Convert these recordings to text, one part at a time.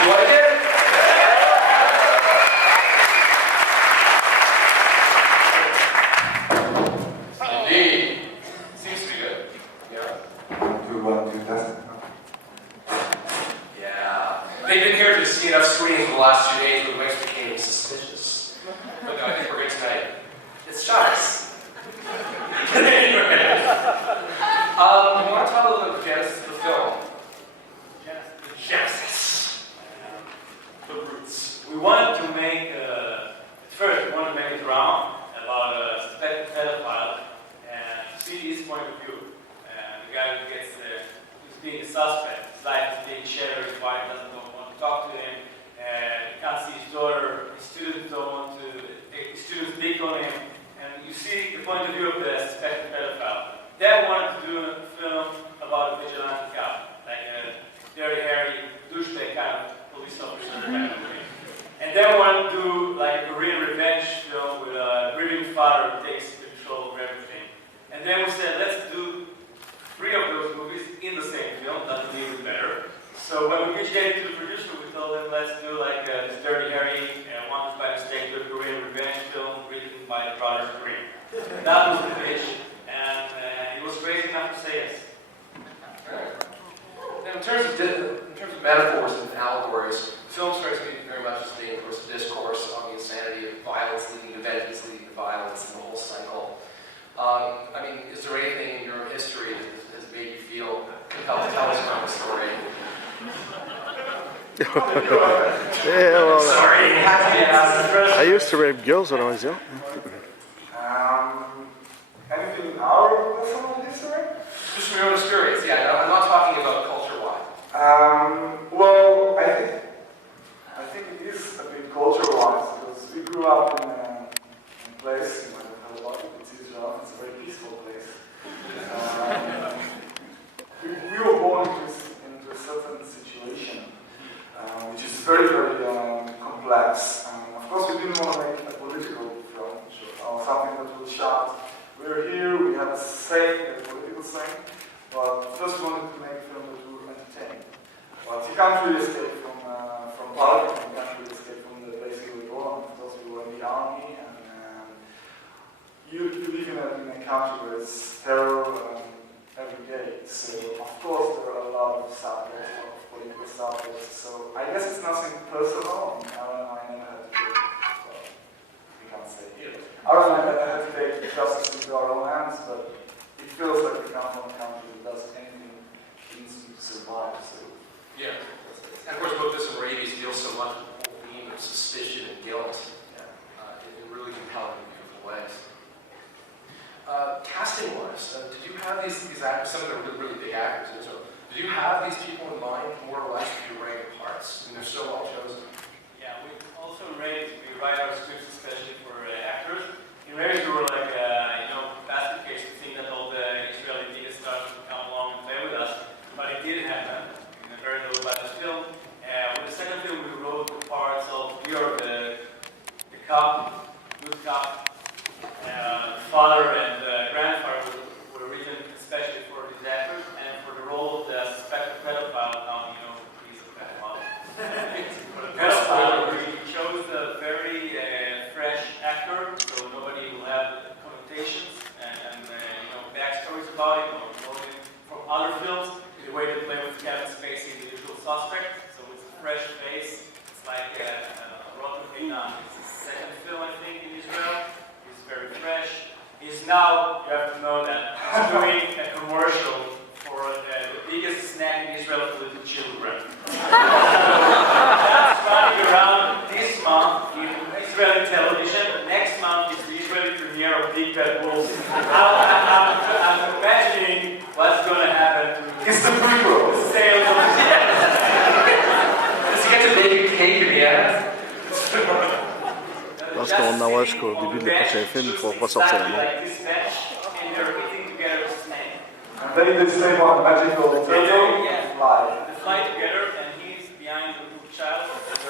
You like it? Indeed. Seems to be good. Yeah. Do test. Yeah. They've been here to see enough screenings in the last 2 days, but the wife became suspicious. But no, I think we're good tonight. It's sharks. Anyway. We want to talk a little bit about the genesis of the film. The genesis. The roots. We wanted to make, first we wanted to make a drama about a suspected pedophile and see his point of view. And the guy who gets, who's being a suspect, his life is being shattered, his wife doesn't want to talk to him, and he can't see his daughter, his students don't want to, his students pick on him, and you see the point of view of the suspected pedophile. Then we wanted to do a film about a vigilante cop, like a dirty, hairy, douchebag kind of police officer kind of thing. And then we wanted to do like a real revenge film with a grieving father who takes control of everything. And then we said, let's do 3 of those movies in the same film, that's even better. So when we pitched it to the producer, we told them, let's do like this Dirty Harry, one by mistake, to a Korean revenge film written by the brothers Green. That was the pitch, and he was crazy enough to say yes. And in terms of metaphors and allegories, the film strikes me very much as being, of course, a discourse on the insanity of violence leading to vengeance, leading to violence, and the whole cycle. I mean, is there anything in your history that has made you feel compelled to tell this kind of story? Yeah, well, Sorry, it had to be asked. I used to rape girls when I was young. Anything in our personal history? Just from your own experience, yeah. I'm not talking about culture-wide. Well, I think it is a bit culture-wise because we grew up in a place, you might have heard about it, it's Israel, it's a very peaceful place. We were born into a certain situation, which is very, very complex. Of course, we didn't want to make a political film or something that will shout. We're here, we have a say, a political say, but first we wanted to make a film that will entertain. But you can't really escape from politics, you can't really escape from the place you were born. Of course, we were in the army, and you live in a country where it's terror every day. So, of course, there are a lot of subjects, a lot of political subjects. So, I guess it's nothing personal. I never had to do it. Well, we can't say here. Aaron and I never had to take justice into our own hands, but it feels like we come from a country that does anything it needs to survive. So. Yeah. And of course, both this and Rabies deal so much with the whole theme of suspicion and guilt in really compelling and beautiful ways. Casting-wise, did you have these actors, some of them are really big actors, and so did you have these people in mind more or less when you were writing parts? And they're so well chosen. Yeah, we also we write our scripts especially for actors. In Rabies, we were like, basket case to think that all the Israeli media stars would come along and play with us, but it didn't happen in a very low budget film. With the second film, we wrote the parts of Georg, the cop, good cop, father and grandfather were written especially for these actors, and for the role of the suspected pedophile, he's a pedophile. For the pedophile, we chose a very fresh actor, so nobody will have connotations and backstories about him or know him from other films. The way they play with Kevin Spacey, the usual suspect, so it's a fresh face. It's like Rotten Phenom. It's his second film, I think, in Israel. He's very fresh. He's now, you have to know that, he's doing a commercial for the biggest snack in Israel for little children. That's running around this month in Israeli television. Next month is the Israeli premiere of Big Bad Wolf. I'm imagining what's going to happen to It's the prequel. the sales of Does he get to bake a cake in the end? Lorsqu'on en jusqu'au début de le prochain film, il ne faut pas sortir la main. And then they say about magical turtle Yeah. fly. They fly together, and he's behind the little child. So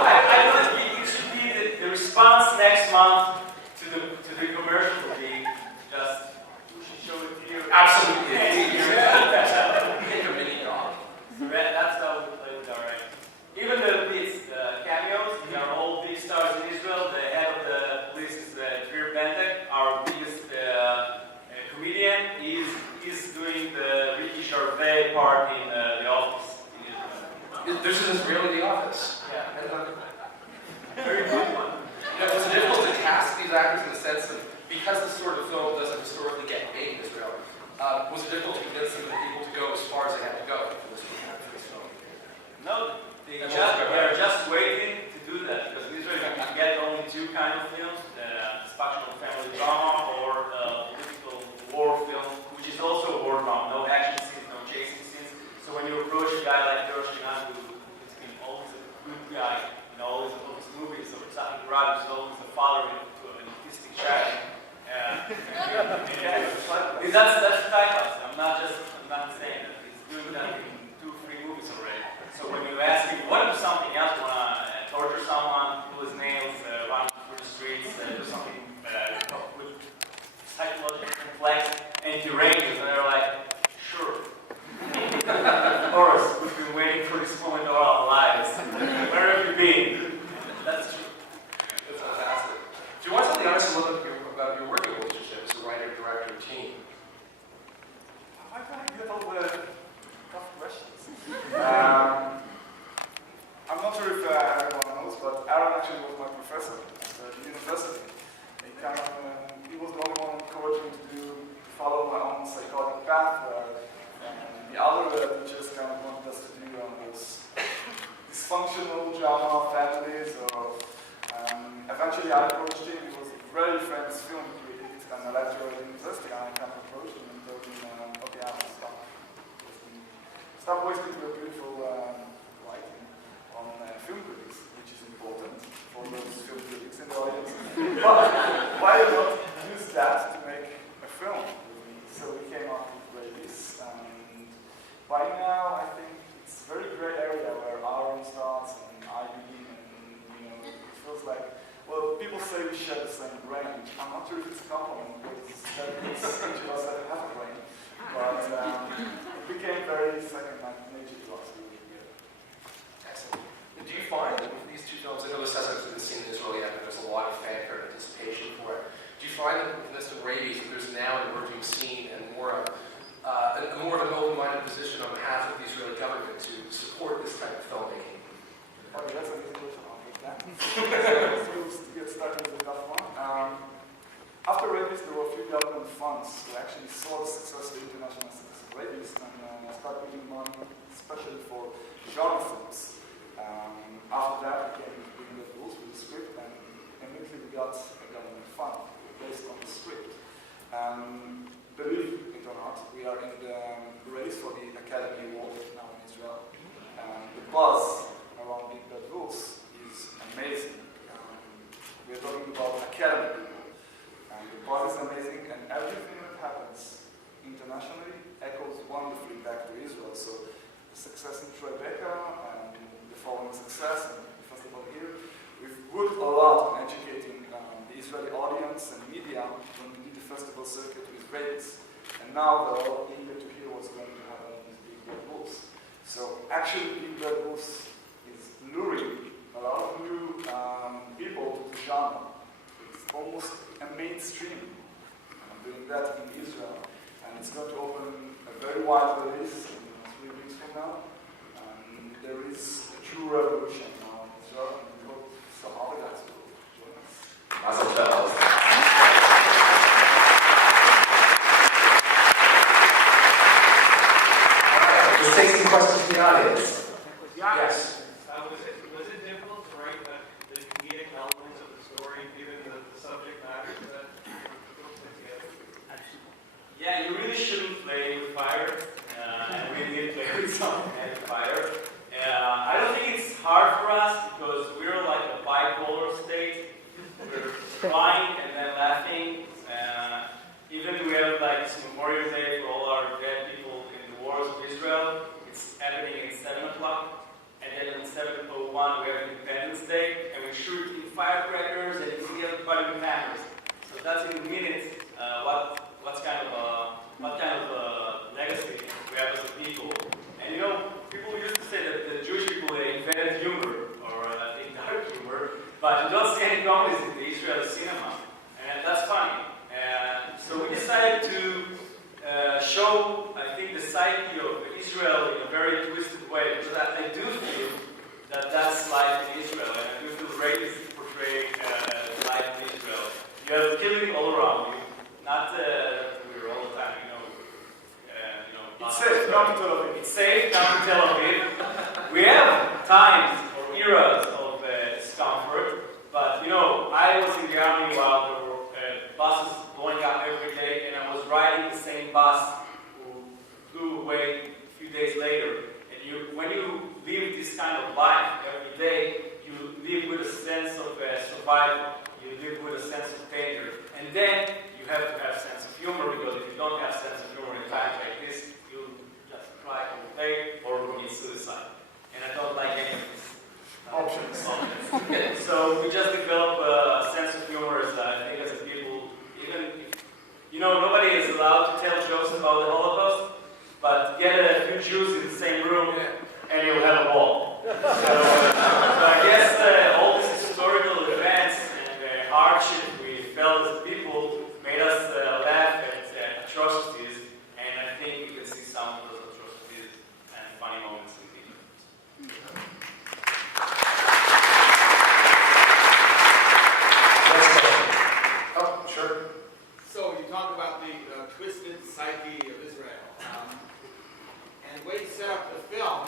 I believe it should be the response next month to the commercial will be just we should show it here. Absolutely. Next year. Make a mini dog. That's how we play. This is really The Office. Yeah. And, Very good one. was it difficult to cast these actors in the sense of, because this sort of film doesn't historically get made in Israel, was it difficult to convince them that people to go as far as they had to go for this film? No, they're just waiting to do that, because in Israel you can get only two kind of films, dysfunctional family drama or political war film, which is also a war drama, no action scenes, no chasing scenes. So when you approach a guy like Gershon, who's been always a good guy in all his movies, or Tzachik Rad, who's always a father to an autistic child, that's typecast. I'm not saying that. He's doing that in 2-3 movies already. So when you ask him, what do something else? You want to torture someone, pull his nails, run through the streets, do something with psychological complex and deranged, and they're like, sure. Horace, we've been waiting for this moment all our lives. Where have you been? That's true. That's fantastic. Do you want to tell the audience a little bit about your working relationship as a writer, director, team? Why can't I get all the tough questions? I'm not sure if everyone knows, but Aaron actually was my professor at the university. He was the only one who encouraged me to follow my own psychotic path, the other teachers kind of wanted us to do those dysfunctional drama families. Or eventually, I approached him. He was a very famous film critic and a lecturer at the university. I kind of approached him and told him, "Okay, I will stop wasting your beautiful writing on film critics, which is important for those film critics in the audience. But why not use that to make a film with me?" So we came up with Rabies, and by now I think it's a very gray area where Aaron starts and I begin, and it feels like, well, people say we share the same brain. I'm not sure if it's a compliment because that means each of us have a brain, but it became very second nature to us. Excellent. And do you find that with these two films, I know this hasn't been seen in Israel yet, but there's a lot of fanfare and anticipation for it. Do you find that with Mr. Rabies, that there's now an emerging scene and more of an open-minded position on behalf of the Israeli government to support this type of filmmaking? Okay, that's a good question. I'll take that. So to get started with that one. After Rabies, there were a few government funds that actually saw the success of the international success of Rabies and started giving money, especially for genre films. After that, we came to bring the rules with the script, and immediately we got a government fund based on the script. Believe it or not, we are in the race for the Academy Award now in Israel. The buzz around Big Bad Rules is amazing. We are talking about Academy people. The buzz is amazing, and everything that happens internationally echoes wonderfully back to Israel. So the success in Tribeca and the following success and the festival here, we've worked a lot on educating the Israeli audience and media when we did the festival circuit with Rabies. And now they're all eager to hear what's going to happen with Big Bad Wolves. So actually, Big Bad Wolves is luring a lot of new people to the genre. It's almost a mainstream. I'm doing that in Israel. And it's going to open a very wide release in 3 weeks from now. And there is a true revolution now in Israel. And we hope some other guys will join us. Mazel tov. Let's take some questions from the audience. Yes. Was it difficult to write the comedic elements of the story, given the subject matter that you put together? Yeah, you really shouldn't play with fire, and we did play with some fire. I don't think it's hard for us because we're like a bipolar state. We're crying and then laughing. Even we have like this Memorial Day for all our dead people in the wars of Israel. It's happening at 7 o'clock. And then at 7:01 we have Independence Day, and we shoot in firecrackers and you see everybody with hammers. So that's in minutes what kind of legacy we have as a people. And you know, people used to say that the Jewish people invented humor, or I think dark humor, but you don't see any comedies in the Israeli cinema, and that's funny. So we decided to show, I think, the psyche of Israel in a very twisted way, because I do feel that's life in Israel, and I do feel great to portray life in Israel. You have killing all around you, not we're all the time, It's safe not to Tel Aviv. It's safe not to Tel Aviv. We have times or eras of discomfort, but I was in the army while there were buses blowing up every day, and I was riding the same bus who flew away a few days later. And when you live this kind of life every day, you live with a sense of survival. You live with a sense of danger, and then you have to have a sense of humor, because if you don't have a sense of humor in times like this, you just cry all day or commit suicide. And I don't like any of these options. So we just develop a sense of humor as I think as a people, even if, nobody is allowed to tell jokes about the Holocaust, but get a few Jews in the same room and you'll have a ball. So I guess all these historical events and hardship we felt as people made us laugh at atrocities, and I think we can see some of those atrocities and funny moments in people. Oh, sure. So you talk about the twisted psyche of Israel. And the way you set up the film,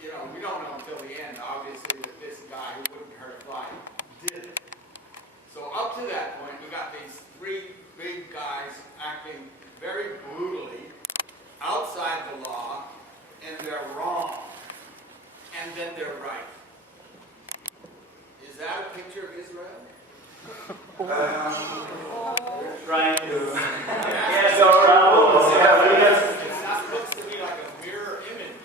we don't know until the end, obviously, that this guy who wouldn't hurt a fly did it. So up to that point, we got these three big guys acting very brutally outside the law, and they're wrong. And then they're right. Is that a picture of Israel? Trying to. Yes, It's not supposed to be like a mirror image.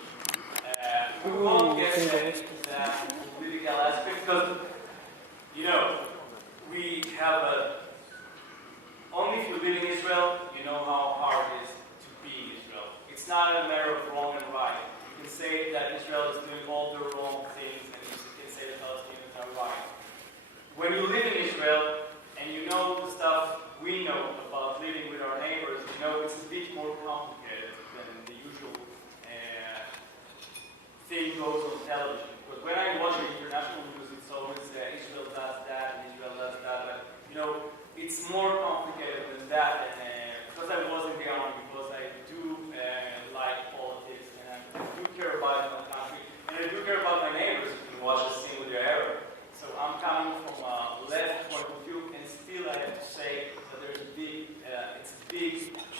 We won't get that political aspect because, we have only if you live in Israel, you know how hard it is to be in Israel. It's not a matter of wrong and right. You can say that Israel is doing all the wrong things, and you can say that Palestinians are right. When you live in Israel, and you know the stuff we know about living with our neighbors, it's a bit more complicated than the usual thing goes on television. Because when I watch international news, it's always Israel does that and Israel does that. But, it's more complicated than that. And because I was in the army, because I do like politics, and I do care about my country, and I do care about my neighbors who can watch a scene with their Arab. So I'm coming from a left point of view, and still I have to say that there's a big, it's a big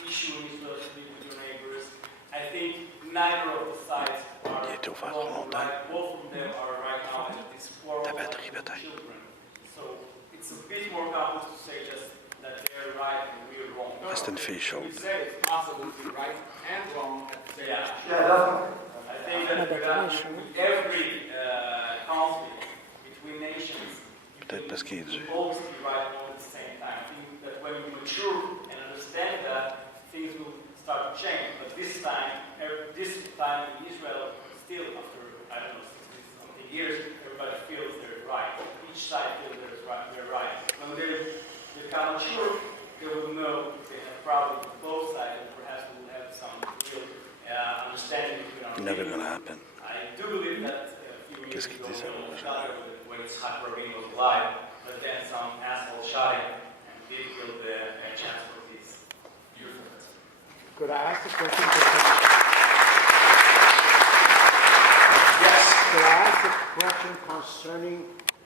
issue in Israel to live with your neighbors. I think neither of the sides are wrong or right. Both of them are right now at this quarrel with children. So it's a bit more complex to say just that they're right and we're wrong. Fast and facial. You say it's possible to be right and wrong at the same time. Yeah, definitely. I think that with every conflict between nations, you can always be right all at the same time. I think that when you mature and understand that, things will start to change. But this time in Israel, still after, 60-something years, everybody feels they're right. Each side feels they're right. When they become mature, they will know they have problems with both sides, and perhaps they will have some real understanding between our Never people. gonna happen. I do believe that a few years Qu'est-ce qu'il ago, dit, ça? when Yitzhak Rabin was alive, but then some asshole shot him and did kill the chance for peace. Beautiful. Could I ask a question? Yes. Could I ask a question concerning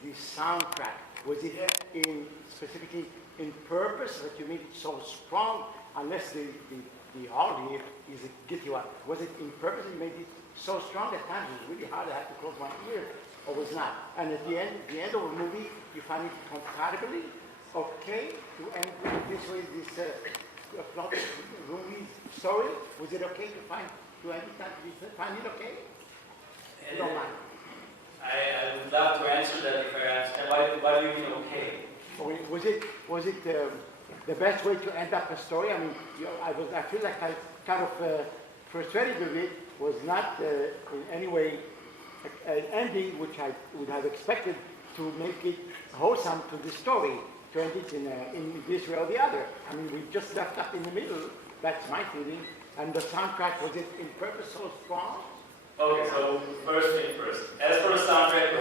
the soundtrack? Was it specifically in purpose that you made it so strong, unless the audio is a guilty one? Was it in purpose that you made it so strong at times it was really hard, I had to close my ears, or was not? And at the end of the movie, you find it compatibly okay to end this way, this plot movie story? Was it okay to find it okay? You don't mind. I would love to answer that if I understand. Why do you mean okay? Was it the best way to end up a story? I mean, I feel like I kind of frustrated with it. Was not in any way an ending which I would have expected to make it wholesome to the story, to end it in this way or the other. I mean, we just left up in the middle. That's my feeling. And the soundtrack, was it in purpose so strong? Okay, so first thing first. As for the soundtrack, we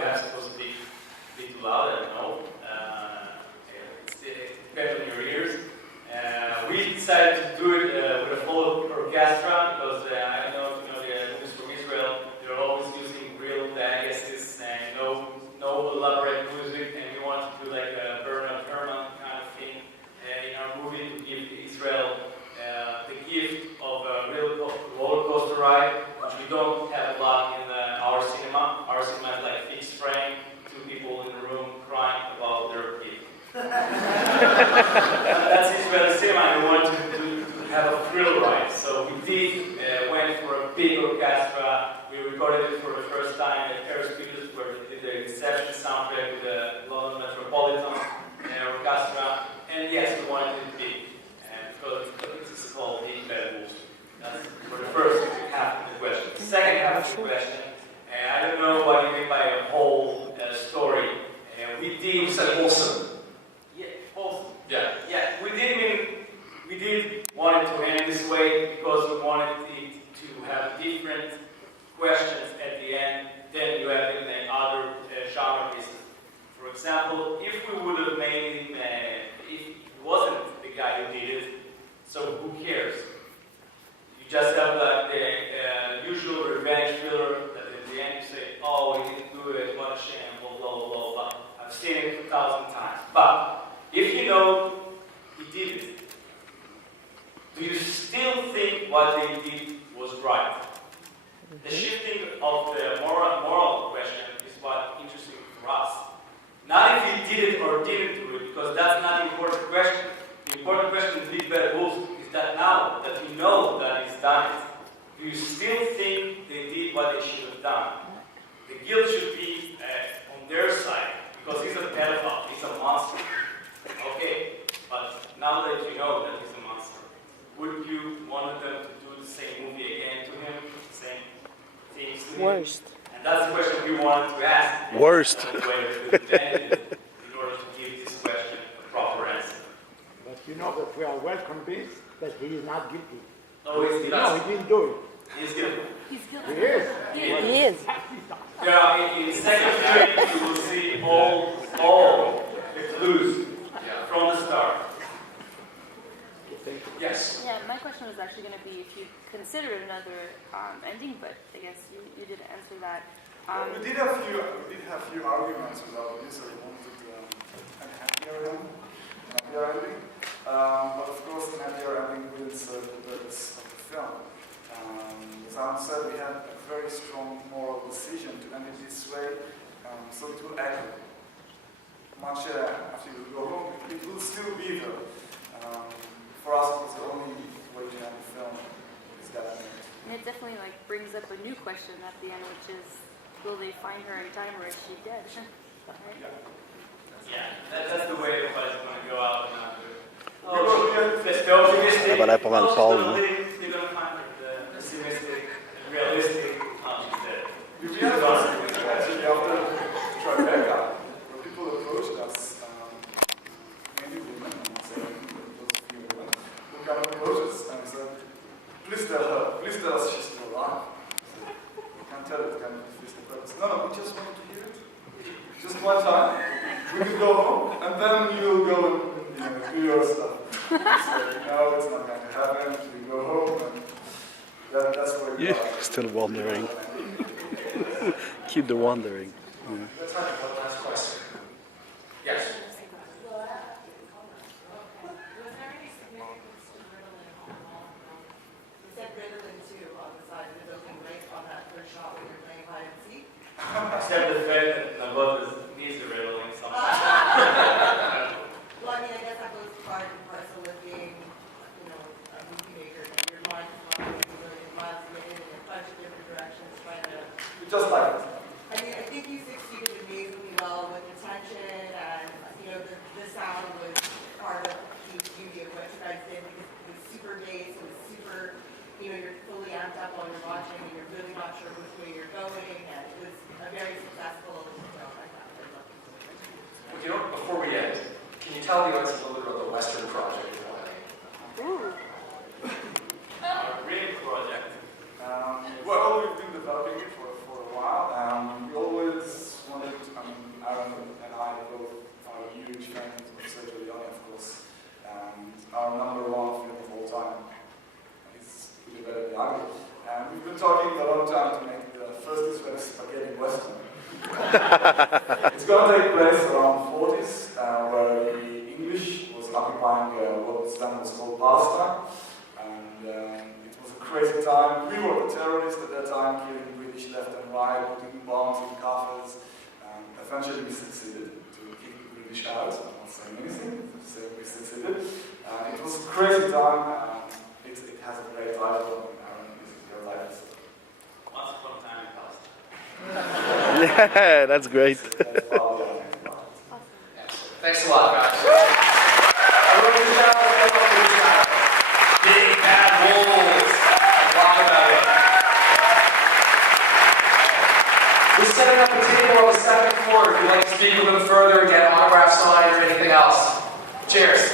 first time at Paris Speakers where they did the reception soundtrack with the London Metropolitan Orchestra. And yes, we wanted it big. And because it's called Big Bad Wolves. That's for the first half of the question. The second half of the question, I don't know what you mean by a whole story. We did. You said wholesome. Yeah, wholesome. Yeah. Yeah, we did want it to end this way because we wanted it to have different questions at the end than you have in the other genre pieces. For example, if we would have made him, if he wasn't the guy who did it, so who cares? You just have like the usual revenge thriller that at the end you say, oh, he didn't do it, what a shame, blah, blah, blah, blah. I've seen it 1,000 times. But if you know he did it, do you still think what they did was right? The shifting of the moral question is what's interesting for us. Not if he did it or didn't do it, because that's not the important question. The important question in Big Bad Wolves is that now that we know that he's done it, do you still think they did what they should have done? The guilt should be on their side, because he's a pedophile, he's a monster. Okay, but now that you know that he's a monster, would you want them to do the same movie again to him? Same things to him? Worst. And that's the question we wanted to ask. Worst. In order to give this question a proper answer. But you know that we are well convinced that he is not guilty. No, he's No, not. he didn't do it. He's guilty. He's He guilty. is. He is. Yeah, in second period, you will see all the clues from the start. Yes. Yeah, my question was actually going to be if you considered another ending, but I guess you didn't answer that. We did have few arguments with our producer. We wanted a happier ending. But of course, an happier ending wouldn't serve the purpose of the film. As Alan said, we had a very strong moral decision to end it this way, so it will echo. Much after you go home, it will still be there. For us, it was the only way to end the film. Is that And it definitely like brings up a new question at the end, which is, will they find her in time or is she dead? Right? Yeah, that's the way everybody's going to go out and not do it. Let's go optimistic. Ja, maar hij heeft wel een paal, hè? You're going to find the pessimistic, realistic, she's dead. We realized actually after Tribeca, when people approached us, mainly women, I would say, those few women, who kind of approached us and said, please tell us she's still alive. So, we can't tell it, kind of defeats the purpose. No, we just wanted to hear it. Just one time. We could go home, and then you'll go and do your stuff. So, no, it's not going to happen. We go home, and that's where we are. Still wondering. Keep the wondering. Let's have one last question. Yes. Except the fact that Nabokov needs the riddling sometimes. Well, I mean, I guess that goes part and parcel with being, a movie maker. Your mind is not going to be really miles a minute in a bunch of different directions trying to. We just like it. I mean, I think you succeeded amazingly well with the tension and, the sound was part of the beauty of what you guys did because it was super bass, it was super, you're fully amped up while you're watching and you're really not sure which way you're going and it was a very successful film, I thought. Well, before we end, can you tell the audience a little bit about the Western project? Real project. Well, we've been developing it for a while. We always wanted, Aaron and I both are huge fans of Sergio Leone, of course. Our number one film of all time is Really Better Than Ugly. And we've been talking a long time to make the first Israeli spaghetti western. It's going to take place around 40s, where the English was occupying what then was called Palestine. And it was a crazy time. We were the terrorists at that time, killing British left and right, putting bombs in coffers. Eventually we succeeded to kick the British out. I'm not saying anything, just saying we succeeded. It was a crazy time. It has a great title. Aaron, this is your title. Once upon a time in Palestine. Yeah, that's great. Thanks a lot, guys. Everyone, just shout out, everyone, just shout out. Big bad wolves. Talk about it. We're setting up a table on the second floor if you'd like to speak with them further, get an autograph signed, or anything else. Cheers.